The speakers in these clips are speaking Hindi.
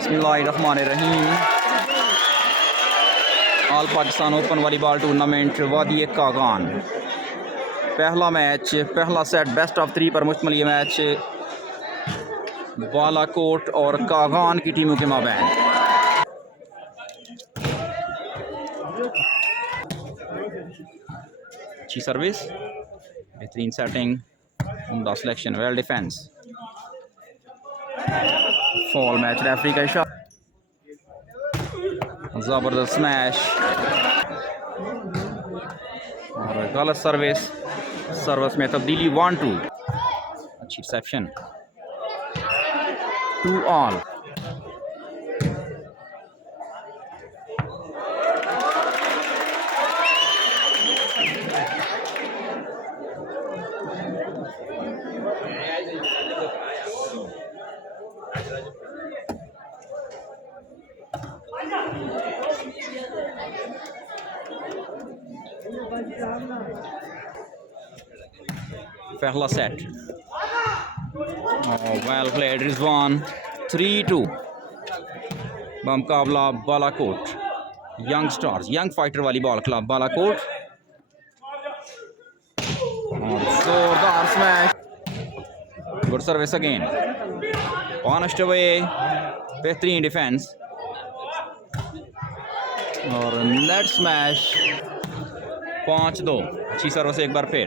बिस्मिल्लाहिर्रहमानिर्रहीम। All Pakistan open volleyball tournament वाली कागान, पहला मैच, पहला सेट बेस्ट ऑफ 3 पर मुश्तमिल ये मैच बालाकोट और कागान की टीमों के माबैन। अच्छी सर्विस, बेहतरीन सेटिंग, उम्दा selection, well defence, fall match referee का इशारा, जबरदस्त स्मैश और गलत सर्विस, सर्विस में तब्दीली 1-2, अच्छी रिसेप्शन, 2 ऑल। पहला सेट, वेल प्लेड रज़वान, 3-2 बमुकाबला Balakot young stars, young fighter volleyball club Balakot. और जोरदार smash, good service again, punished away, बेहतरीन डिफेंस और नेट स्मैश, 5-2, अच्छी सर्विस एक बार फिर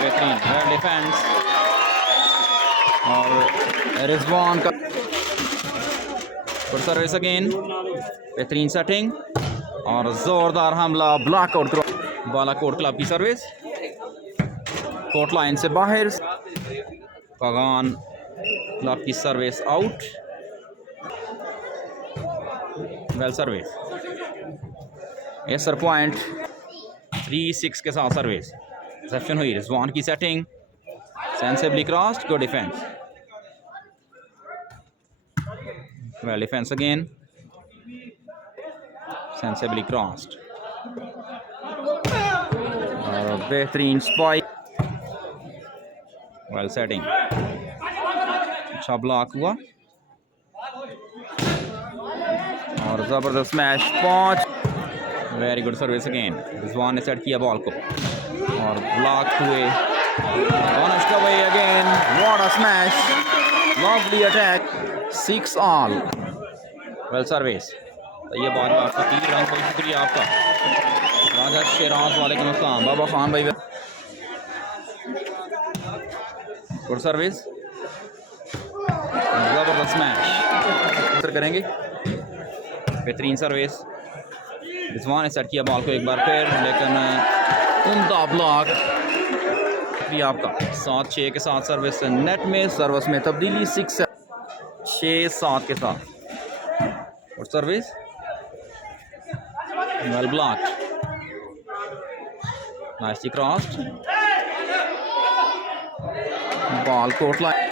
बेहतरीन वेल डिफेंस और रज़वान का गुड सर्विस अगेन, बेहतरीन सेटिंग और जोरदार हमला, ब्लॉकआउट बालाकोट क्लब की सर्विस, कोर्ट लाइन से बाहर, कगान क्लब की service out, well service, ace point 3-6 के साथ सर्विस, रिसेप्शन हुई, रज़वान की setting, sensibly crossed, good defence, well defence again, sensibly crossed और बेहतरीन स्पाइक, वेल सेटिंग, अच्छा ब्लॉक हुआ और जबरदस्त smash, 5, very good service again, Razwan ने सेट किया बॉल को और ब्लॉक हुए, again, what a smash, lovely attack, 6 all, well service. तो ये बात आपका तीन रंग, बहुत शुक्रिया आपका राजा शेराज, वालेकुम अस्सलाम, बाबा खान भाई, गुड सर्विस, जबरदस्त स्मैश करेंगे, बेहतरीन सर्विस, रज़वान ने सेट किया बॉल को एक बार फिर, लेकिन उम्दा ब्लॉक आपका, 7-6 के साथ सर्विस नेट में, सर्विस में तब्दीली 6-7 के साथ और service well blocked, nicely crossed, ball court line,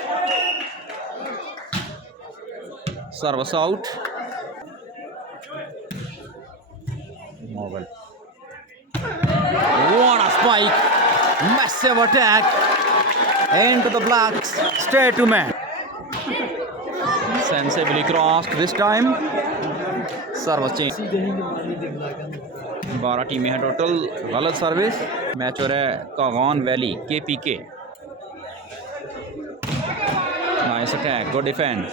service out, what a spike, massive attack into the blocks, straight to man, sensibly crossed this time, service change, 12 टीमें हैं टोटल, गलत सर्विस, मैच हो रहा है Kaghan valley KPK, nice attack, good defence,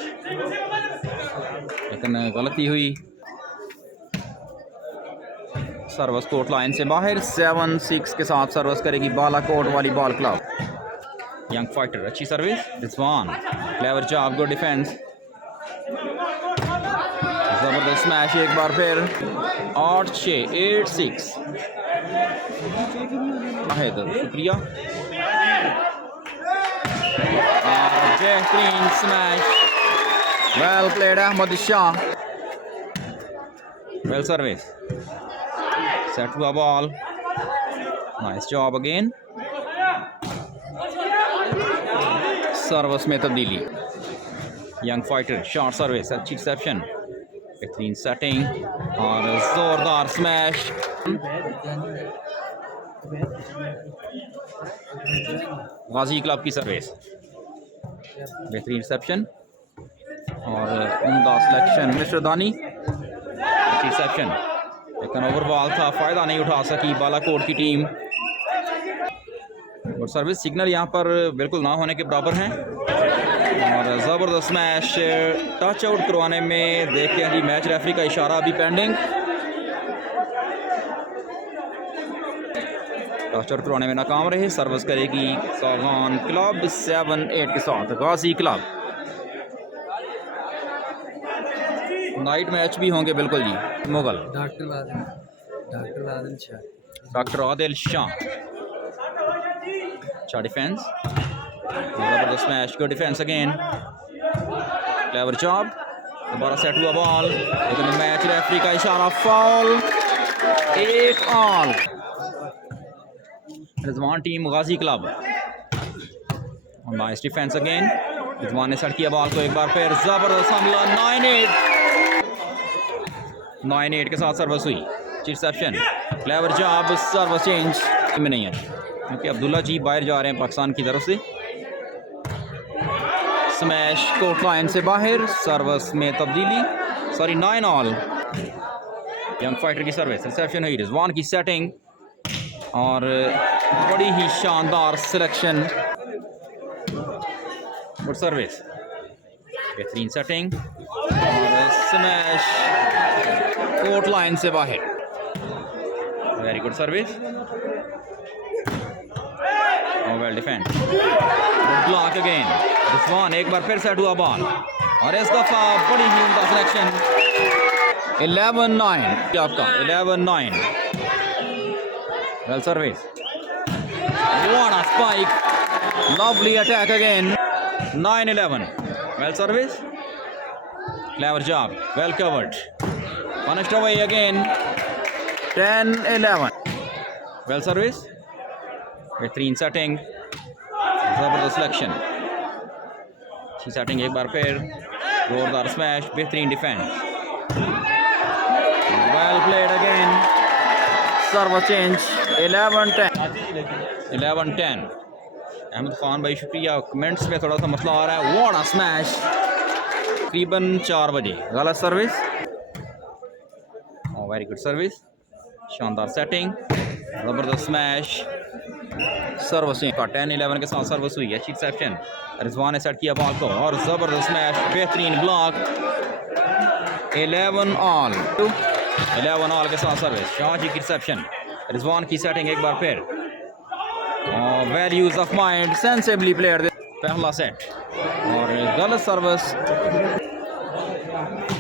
लेकिन गलती हुई, सर्विस कोर्ट लाइन से बाहर, 7-6 के साथ सर्विस करेगी Balakot volleyball club, young fighter, अच्छी service, Razwan, clever job, good defence, जबरदस्त स्मैश एक बार फिर, 8-6, शुक्रिया, बेहतरीन smash, well played Ahmad Shah, well service, set हुआ ball, nice job again, service में तब्दीली, यंग फाइटर, शॉर्ट सर्विस, अच्छी रिसेप्शन, बेहतरीन सेटिंग और जोरदार स्मैश, गाजी क्लब की सर्विस, बेहतरीन रिसेप्शन और उम्दा सिलेक्शन मिस्टर दानी, अच्छी रिसेप्शन लेकिन ओवर बॉल था, फ़ायदा नहीं उठा सकी बालाकोट की टीम। और सर्विस सिग्नल यहाँ पर बिल्कुल ना होने के बराबर हैं और ज़बरदस्त मैच टच आउट करवाने में देखते हैं जी, मैच रेफरी का इशारा अभी पेंडिंग। टच आउट करवाने में नाकाम रहे, सर्विस करेगी कागान क्लब 7-8 के साथ गाजी क्लब। नाइट मैच भी होंगे बिल्कुल जी। मुगल डॉक्टर आदिल शाह, अच्छा डिफेंस, जबरदस्त match, good defence again, clever job, दोबारा सेट हुआ बॉल लेकिन मैच रेफरी का इशारा, फाउल, 8 ऑल। रज़वान टीम गाजी club, nice defence again, Razwan ने सेट किया बॉल को एक बार फिर, जबरदस्त हमला, 9-8 के साथ सर्विस हुई, reception, clever job, service change में नहीं है क्योंकि अब्दुल्ला जी बाहर जा रहे हैं पाकिस्तान की तरफ से। स्मैश कोर्ट लाइन से बाहर, सर्विस में तब्दीली, सॉरी 9 ऑल। यंग फाइटर की सर्विस, रिसेप्शन हुई, रज़वान की सेटिंग और बड़ी ही शानदार सिलेक्शन, गुड सर्विस, बेहतरीन सेटिंग और स्मैश कोर्ट लाइन से बाहर, very good service, well defend, block again, Razwan एक बार फिर सेट हुआ बॉल और इस दफा बड़ी ही उम्दा सिलेक्शन, 11-9 आपका, 11-9, well service, what a spike, lovely attack again, 9-11, well service, clever job, well covered, punished away again, 10-11, well service, बेहतरीन सेटिंग, ज़बरदस्त सिलेक्शन, अच्छी सेटिंग एक बार फिर, जोरदार स्मैश, बेहतरीन डिफेंस, वेल प्लेड अगेन, सर्व चेंज, 11-10। अहमद खान भाई शुक्रिया, कमेंट्स में थोड़ा सा मसला आ रहा है, व्हाट अ स्मैश, तकरीबन 4 बजे, गलत सर्विस, वेरी गुड सर्विस, शानदार सेटिंग, ज़बरदस्त स्मैश, सर्विसिंग का 10-11 के साथ सर्विस हुई, अच्छी रिसेप्शन, रज़वान ने सेट किया बॉल को और ज़बरदस्त मैच, बेहतरीन ब्लॉक, 11 ऑल के साथ सर्विस, शाहजी की रिसेप्शन, रज़वान की सेटिंग एक बार फिर, well use of mind, sensibly player, पहला सेट और गलत सर्विस,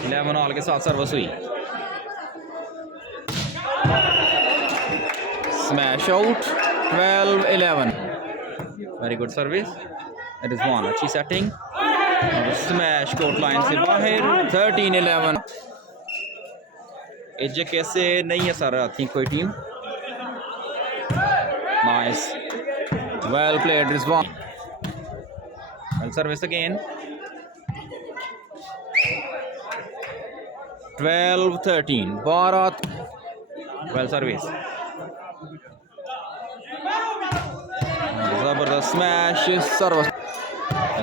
11 ऑल के साथ सर्विस हुई, smash out, 12-11, very good service, Razwan अच्छी सेटिंग और स्मैश कोर्ट लाइन से बाहर, 13-11। एजे कैसे नहीं है सर, आई थिंक कोई team, nice, well played Razwan, well service again, 12-13, 12, well service, ज़बरदस्त smash, service,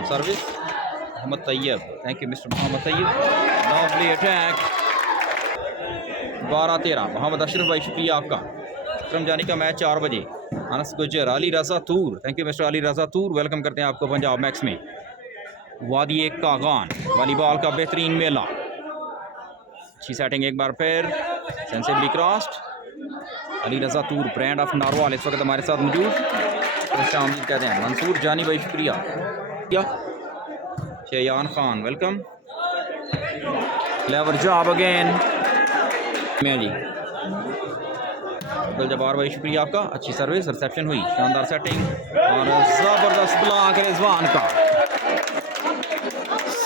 service, Mohammad Tayyab, thank you mister Mohammad Tayyab, lovely attack, 12-13, Mohammad Ashraf भाई शुक्रिया आपका, विक्रम जानी का मैच 4 बजे, Anas Gujjar, Ali Raza Toor, thank you mister Ali Raza Toor, welcome करते हैं आपको पंजाब मैक्स में। वादी कागान, वॉलीबॉल का बेहतरीन मेला, अच्छी सेटिंग एक बार फिर, sensibly crossed, Ali Raza Toor brand of narwhal इस वक्त हमारे साथ मौजूद, आमदीद कहते हैं, मंसूर जानी भाई शुक्रिया, क्या Sheyan Khan welcome, clever job again, मैं जी अब्दुल जब्बार भाई शुक्रिया आपका, अच्छी सर्विस, रिसेप्शन हुई, शानदार सेटिंग और ज़बरदस्त ब्लॉक रज़वान का,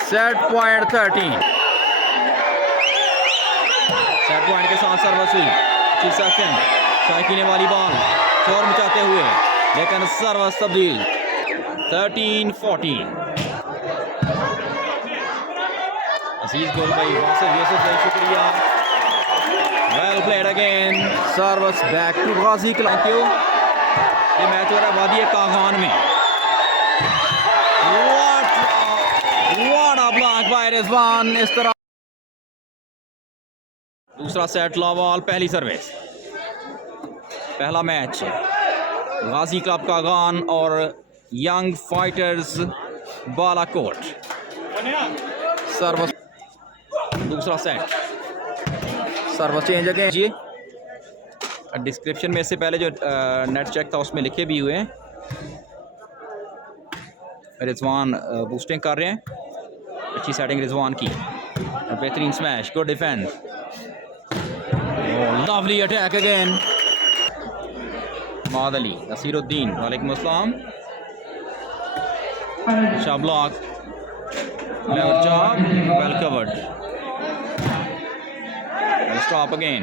सेट पॉइंट 13, सेट पॉइंट के साथ सर्विस हुई, अच्छी सेक्शन, शायकीन वाली बॉल शोर मचाते हुए लेकिन सर्विस तब्दील, 13-14, अजीज गोल भाई, वासिफ यूसुफ भाई शुक्रिया, well played again, service back to Ghazi club, ये मैच हो रहा है वादी कागान में, व्हाट रज़वान इस तरह दूसरा सेट लॉवॉल पहली सर्विस। पहला मैच गाजी क्लब कागान और यंग फाइटर्स बालाकोट। सर्विस दूसरा सेट। सर्विस चेंज अगेन जी। डिस्क्रिप्शन में इससे पहले जो नेट चेक था उसमें लिखे भी हुए हैं। रज़वान बूस्टिंग कर रहे हैं, अच्छी सेटिंग रज़वान की, बेहतरीन smash, good defence, lovely attack again. माद अली, नसीरुद्दीन, वालेकुम अस्सलाम, अच्छा block, clever job, well covered, stop again,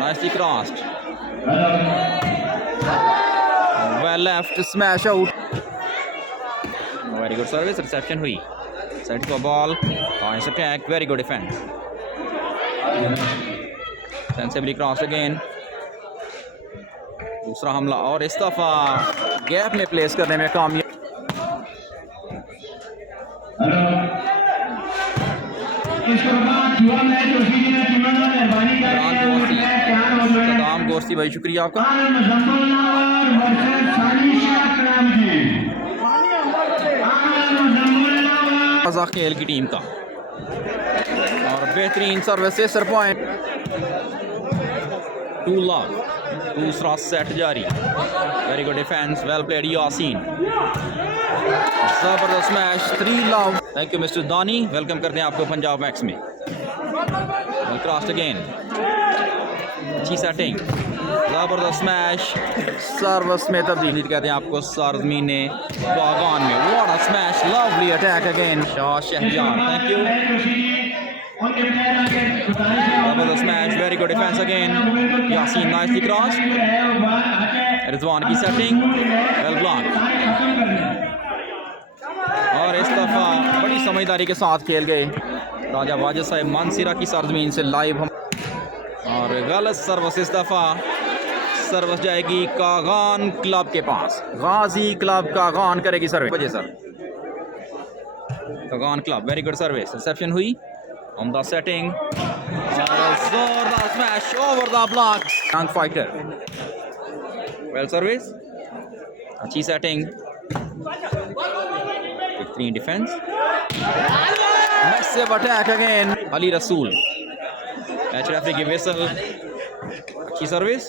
nicely crossed, well left, smash out, very good service, reception हुई, set for ball, nice attack, very good defense, sensibly crossed again, दूसरा हमला और इस दफा गैप में प्लेस करने में कामयाब। सदाम गोरसी भाई शुक्रिया आपका। खेल की टीम का और बेहतरीन सर्विस से सर पॉइंट 2 लव। दूसरा सेट जारी, very good defence, well played Yaseen, जबरदस्त match, 3 love. Thank you mister Dani, welcome करते हैं आपको पंजाब मैक्स में। क्रॉस अगेन, अच्छी सेटिंग, जबरदस्त मैच, सर्विस में तब्दीली कहते हैं आपको सरजमीन ने कागान में। What a smash, lovely attack again, Shah Shahzad, thank you. Double smash, very good defense again. Yaseen nicely crossed. Razwan की सेटिंग, well blocked. और इस दफा बड़ी समझदारी के साथ खेल गए राजा वाजिद साहब मानसिरा की सरजमीन से लाइव हम। और गलत सर्विस, इस दफा सर्विस जाएगी कागान क्लब के पास। गाजी क्लब कागान करेगी सर्विस। वजह sir Kaghan club, very good service, reception हुई on the setting, जोरदार smash over the blocks, young fighter, well service, अच्छी setting, बेहतरीन defense, massive attack again, Ali रसूल, मैच रेफरी की whistle, अच्छी सर्विस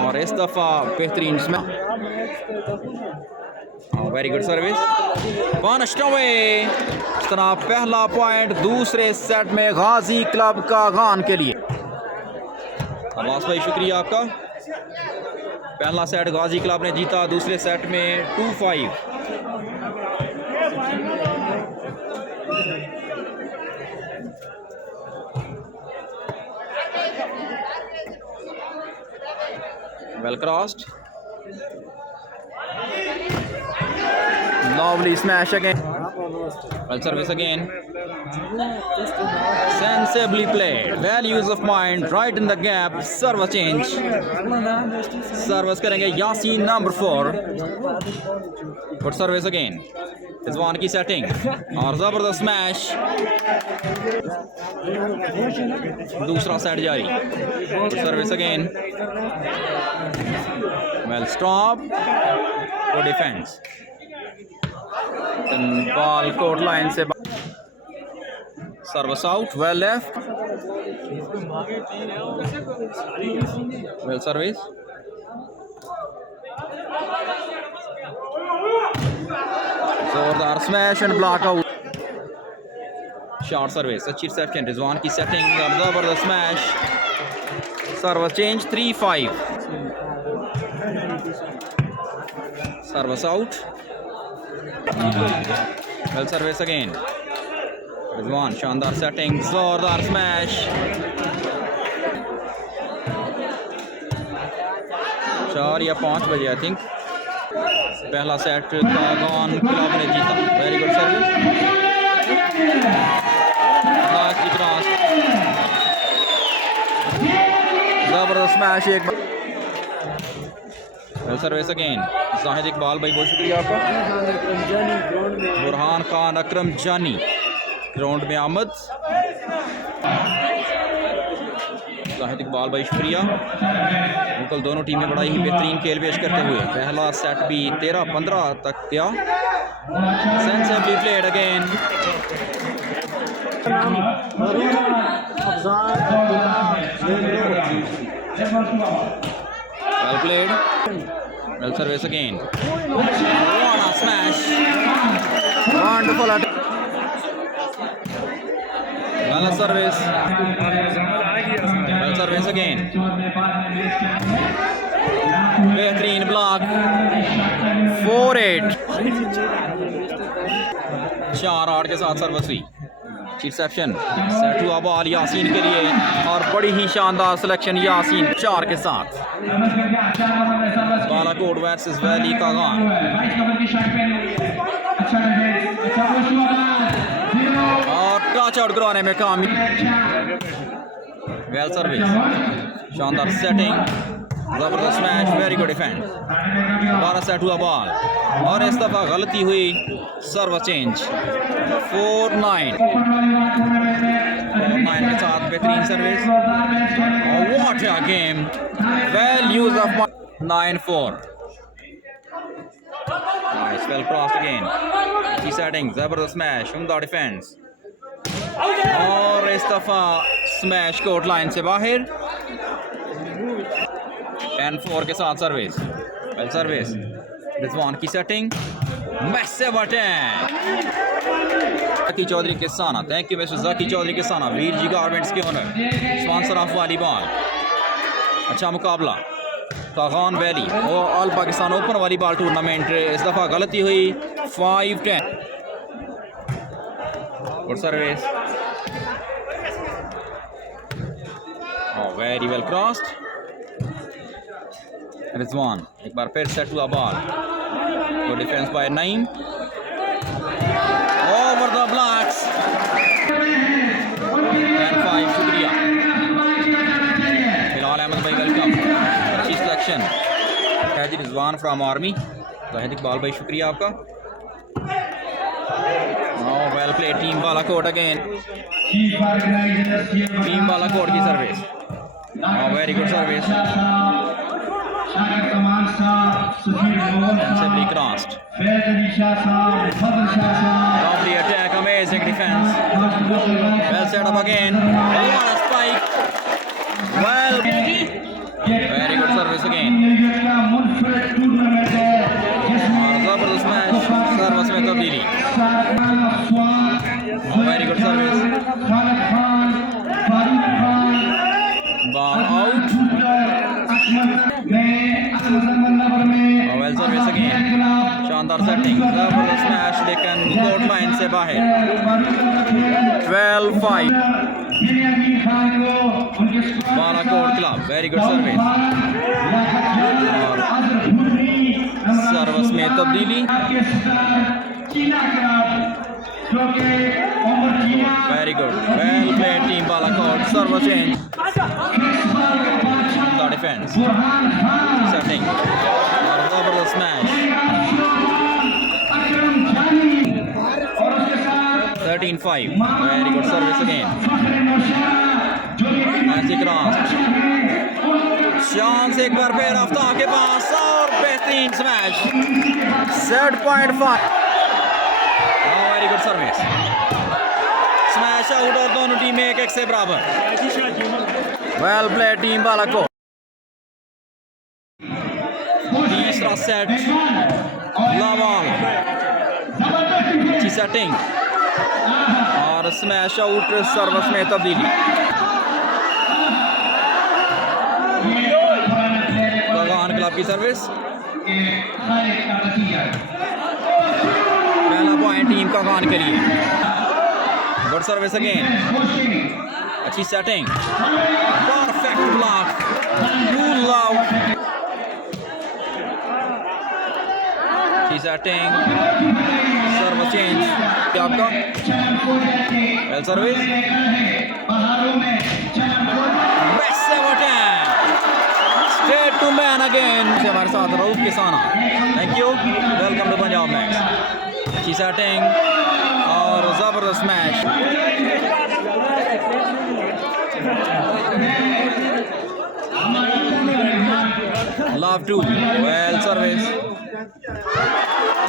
और इस दफा बेहतरीन smash, very good service, punished away. इस तरह पहला पॉइंट दूसरे सेट में गाजी क्लब कागान के लिए। अब्बास भाई शुक्रिया आपका। पहला सेट गाजी क्लब ने जीता, दूसरे सेट में 2-5। Well crossed, lovely smash again, well service again, sensibly played, well use of mind, right in the gap, service change, service करेंगे Yasin number 4, good service again, रज़वान की सेटिंग और जबरदस्त स्मैश, दूसरा सेट जारी, good service again, well stop, good defense, ball court line से service out, well left, well service, जोरदार smash and block out, short service, अच्छी रिसेप्शन, रज़वान की सेटिंग, जबरदस्त smash, service change, 3-5, service out, well service again, Razwan शानदार सेटिंग, जोरदार स्मैश, 4 या 5 बजे आई थिंक पहला सेट कागान क्लब ने जीता, वेरी गुड सर्विस, जबरदस्त स्मैश, एक बार सर्विस अगेन, जाहिद इकबाल भाई बहुत शुक्रिया आपका। बुरहान खान अकरम जानी ग्राउंड में अहमद। जाहिद इकबाल भाई शुक्रिया। कल दोनों टीमें बड़ा ही बेहतरीन खेल पेश करते हुए पहला सेट भी 13-15 तक गया। Sensibly played again. Well played. Well service again. What a smash. Wonderful attack. Well service. Well service again. बेहतरीन ब्लॉक। 4-8 4-8 के साथ सर्विस हुई। रिसेप्शन सेट हुआ बॉल यासीन के लिए और बड़ी ही शानदार सिलेक्शन यासीन 4 के साथ। Balakot versus valley Kaghan. और टच आउट करवाने में कामयाब। वेल सर्विस, शानदार सेटिंग, जबरदस्त match, very good defence. 12 set हुआ बॉल और इस दफा गलती हुई। सर्व चेंज 4-9 के साथ बेहतरीन service. What a game. Well use of 9-4। Nice, well crossed again. की सेटिंग, जबरदस्त मैच, उम्दा डिफेंस और इस दफा स्मैश कोर्ट लाइन से बाहर। 10-4 के साथ सर्विस। वेल सर्विस, रज़वान की setting, massive attack. Zaki Chaudhry के साना, thank you mister Zaki Chaudhry के साना, वीर जी गारमेंट्स के ओनर, स्पॉन्सर ऑफ वॉलीबॉल। अच्छा मुकाबला कागान वैली और all Pakistan open volleyball tournament. इस दफ़ा गलती हुई। 5-10। Good service, very well crossed. Razwan एक बार फिर सेट हुआ ball. Good defence by Naeem. Over the blocks. 10-5। शुक्रिया फिलहाल अहमद भाई, वेलकम। अच्छी selection. Razwan from army. Zahid Iqbal भाई शुक्रिया आपका। Well play team Balakot again. Team Balakot की service, very good service. Sensibly crossed. Lovely attack, amazing defense. Well set up again. What a spike. Well, very good service again. Zabardast match. Service में तब्दीली. Very good service. Ball out. Well service again, शानदार सेटिंग, जबरदस्त स्मैश लेकिन कोर्ट लाइन से बाहर। 12-5 Balakot club, very good service और सर्विस में तब्दीली। Very good, well played team Balakot. Service change, defence, setting और जबरदस्त match. 13-5, very good service again. Chance एक बार फिर आफताब के पास और बेहतरीन smash. 7.5, very good service, smash out और दोनों टीमें 1-1 से बराबर। Well played team Balakot. तीसरा सेट, लावाल की सेटिंग और स्मैश आउट, सर्विस में तब्दीली। कगान क्लब की सर्विस। पहला पॉइंट टीम कगान के लिए। गुड सर्विस अगेन, अच्छी setting, perfect block, setting, service change आपका। Well service, massive attack, straight to to man again. हमारे साथ रऊफ किसाना, thank you, welcome to Punjab Max. अच्छी सेटिंग और ज़बरदस्त match. Love to well service,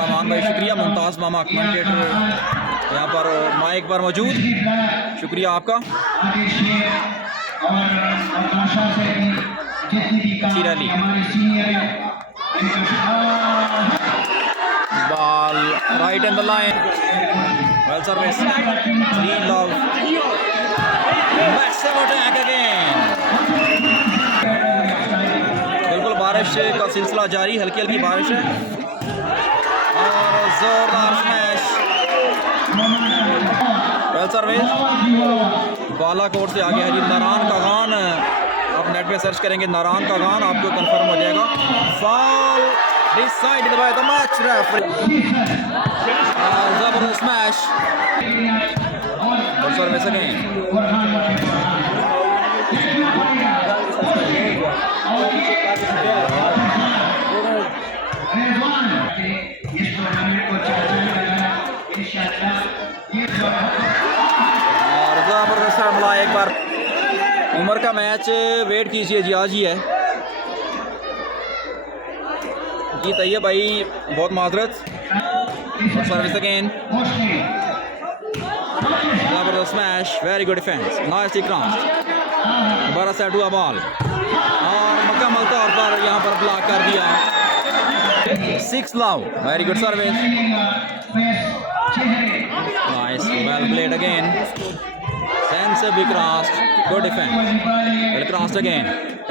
Rahman भाई शुक्रिया, मुमताज़ मामा कमेंटेटर यहाँ पर माइक पर मौजूद, शुक्रिया आपका। अच्छी rally, ball right in the line, well service, clean love, massive attack again. बिल्कुल बारिश का सिलसिला जारी, हल्की हल्की बारिश है और जोरदार स्मैश, वेल सर्विस। बालाकोट से आगे है जी नारान कागान, आप नेट पे सर्च करेंगे नारान कागान, आपको कंफर्म हो जाएगा। Fall decided by the match referee, जबरदस्त स्मैश, वेल सर्विस अगेन। और जबरदस्त हमला एक बार। उमर का मैच वेट कीजिए जी, आज ही है जी। तैयब भाई बहुत माजरत, सर्विस अगेन, जबरदस्त smash, very good defence, nicely crossed, दोबारा सेट हुआ बॉल और मुकम्मल तौर पर यहाँ पर ब्लॉक कर दिया। 6 love, very good service, nice, well played again, sensibly crossed, good defense, well crossed again,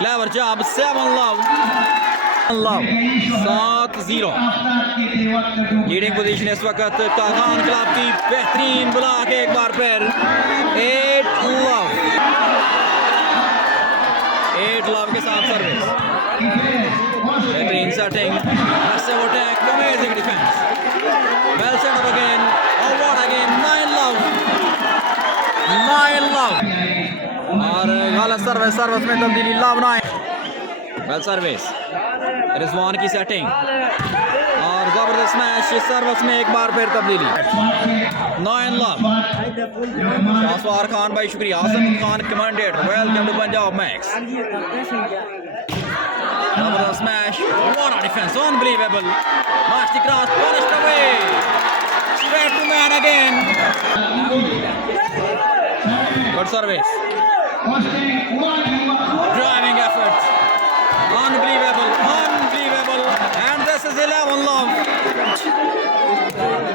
clever job, 7 love, 7-0, leading position इस वक्त कागान क्लब की। बेहतरीन ब्लॉक एक बार फिर, 8 लव के साथ सर्विस, बेहतरीन setting, massive attack, amazing defense, well set up again, oh what again, 9 love और गलत सर्विस, सर्विस में तब्दीली, लव 9, वेल सर्विस, रिजवान की सेटिंग और जबरदस्त मैच, सर्विस में एक बार फिर तब्दीली, 9 लव। शासवार खान भाई शुक्रिया, Asim Khan commentator, welcome to Punjab Max. जबरदस्त match, what a defence, unbelievable, nice cross, punished away, straight to man again, good service, driving effort, unbelievable, and this is 11 love।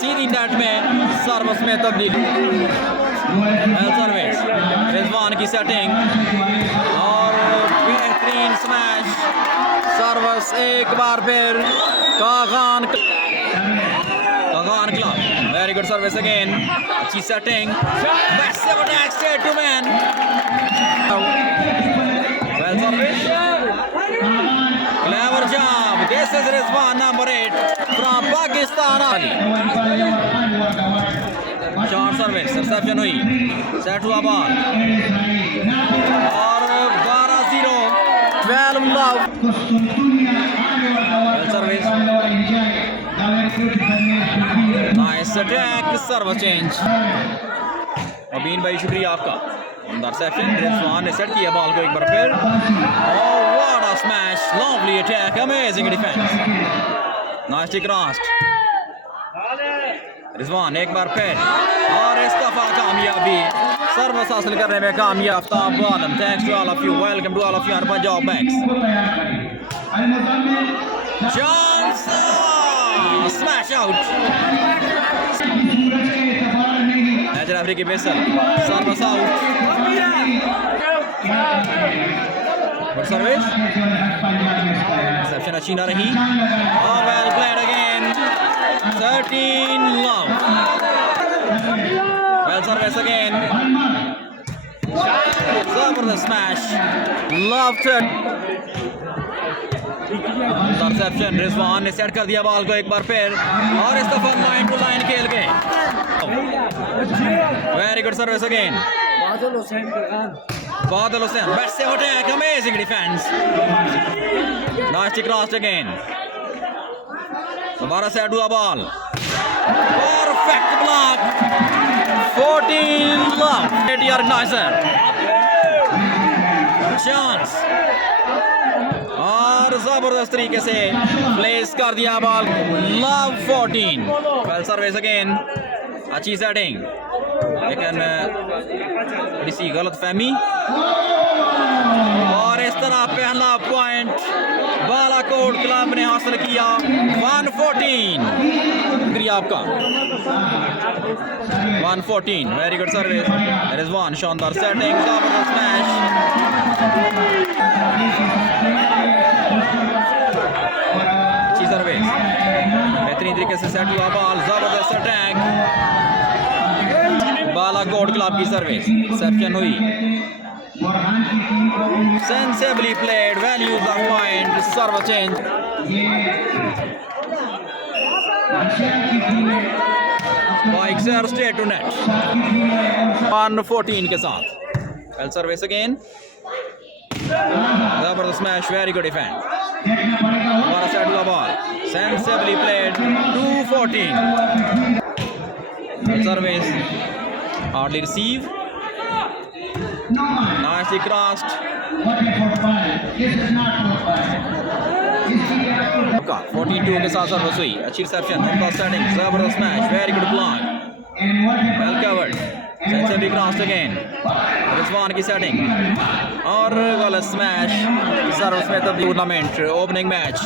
Sidhi net में, सर्विस में तब्दीली, वेल सर्विस, रज़वान की सेटिंग और बेहतरीन स्मैश, सर्विस एक बार फिर Kaghan club, very good service again, अच्छी setting, massive attack, straight to man, well service, clever job, this is Razwan number 8 from Pakistan. Short service, reception हुई, सेट हुआ बॉल और 12-0, 12 love, well service, nice attack, serve change. Abeen भाई शुक्रिया आपका, अंदर सेक्शन, रज़वान ने सेट किया बॉल को एक बार फिर, oh what a smash, lovely attack, amazing defence, nicely crossed, Razwan एक बार फिर और इस दफा कामयाबी, सर्विस हासिल करने में कामयाब Aftab Alam. Thanks to all of you, welcome to all of you on Punjab Max. Smash out, Niger African vessel, service out, good service, reception अच्छी ना रही, oh well played again, 13 love, well service again, जबरदस्त smash, loved it, इंटरसेप्शन, रज़वान ने सेट कर दिया बॉल को एक बार फिर और इस दफा लाइन टू लाइन खेल गए। वेरी गुड सर्विस अगेन, बहादुर हुसैन बैट से attack, amazing defence, nice cross again, दोबारा सेट हुआ ball, perfect block, 14 love organiser, chance और जबरदस्त तरीके से प्लेस कर दिया ball, love 14। Well service again, अच्छी सेटिंग, लेकिन थोड़ी सी गलत फहमी और इस तरह पहला पॉइंट बालाकोट क्लब ने हासिल किया, 114। शुक्रिया आपका, 114। वेरी गुड सर्विस, रज़वान शानदार सेटिंग, जबरदस्त स्मैश, अच्छी सर्विस, बेहतरीन तरीके से सेट हुआ बॉल, जबरदस्त अटैक, बालाकोट क्लब की सर्विस, सेप्शन हुई, sensibly played, well used the point, serve change, Spikes are straight to net, 114 के साथ, well service again, जबरदस्त smash, very good defense, दोबारा सेट हुआ ball, sensibly played, 214, well service, hardly receive, nicely crossed, 42 के साथ सर्विस हुई, अच्छी रिसेप्शन, सेटिंग, जबरदस्त smash, very good block, well covered, sensibly crossed again, Rizwan की सेटिंग और गलत स्मैश, सर्विस में तब्दील, टूर्नामेंट ओपनिंग मैच,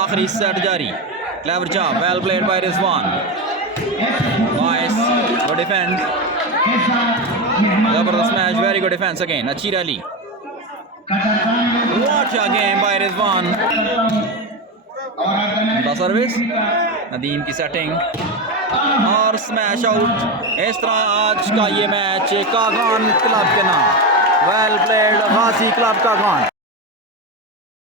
आखिरी सेट जारी, clever job, well played by Rizwan, nice, good defence, जबरदस्त match, very good defence again, अच्छी rally, what a game by Rizwan, service, Nadeem की सेटिंग और स्मैश आउट। इस तरह आज का ये मैच कागान क्लब के नाम, वेल प्लेड, गाजी क्लब कागान।